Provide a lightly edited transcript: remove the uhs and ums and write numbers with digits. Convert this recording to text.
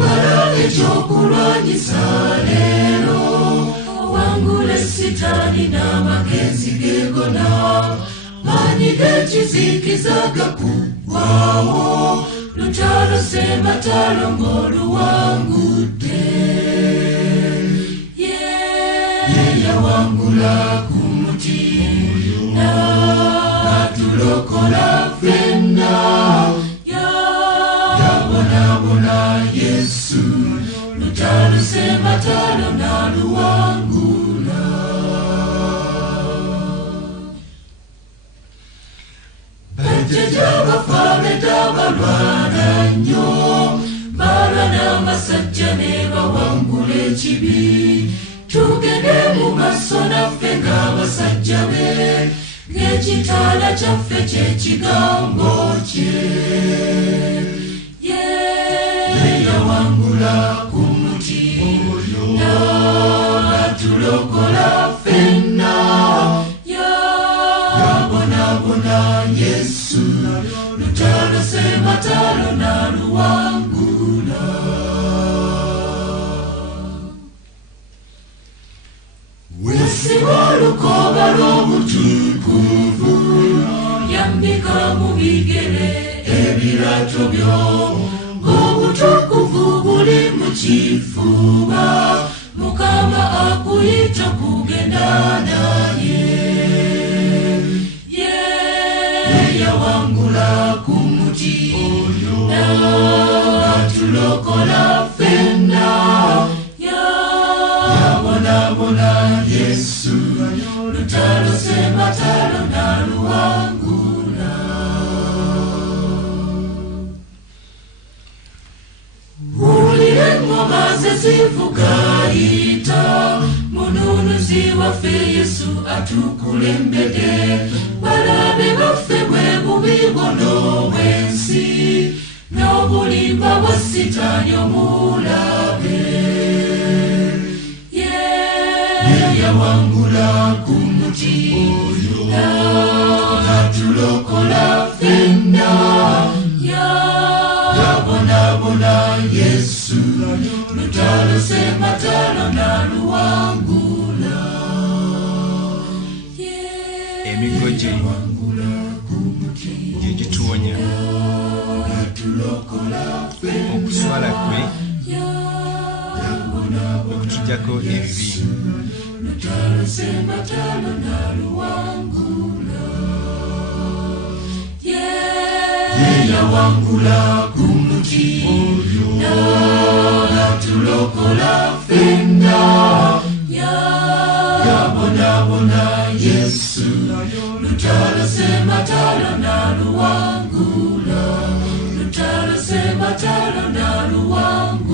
Mbala ekyokulwanyisa leero wangule sitani n'amagenzi gegona maanyi g'ekizikiza gakuggwaawo lutalo sematalo ng'oluwangudde yeyawangula ku muti n'atulokola ffenna yabonabona Yesu lutalo sematalo n'aluwangula. Bajjajjabafaabedda balwana nnyo balwana amasajja ne bawangula ekibi tugende mu maaso naffe ng'abasajja be ng'ekitaala kyaffe ky'ekigambo kye yeyawangula ku muti n'atulokola ffenna yabonabona Yesu lutalo sematalo n'aluwangula. Weesiba olukoba lw'obutukuvu yambika mu bigere ebirato byo ng'obutukuvu buli mu kifuba Mukama akuyita kugenda naye yeyawangula ku muti n'atulokola ffenna yabonabona Yesu lutalo sematalo n'aluwangula. Wulira engoma ze zivuga yita mununuzi waffe Yesu atukulembedde balabe baffe bwe bubi bwono bw'ensi n'obulimba bwa sitaani omulabe yeyawangula ku muti n'atulokola ffenna yabonabona Yesu lutalo sematalo n'aluwangula. Emigo gye gituwonya okuswala kwe okutuggyako ebibi lutalo sematalo n'aluwangula. Yeyawangula ku muti n'atulokola ffenna yabonabona Yesu lutalo sematalo n'aluwangula lutalo sematalo n'aluwangula.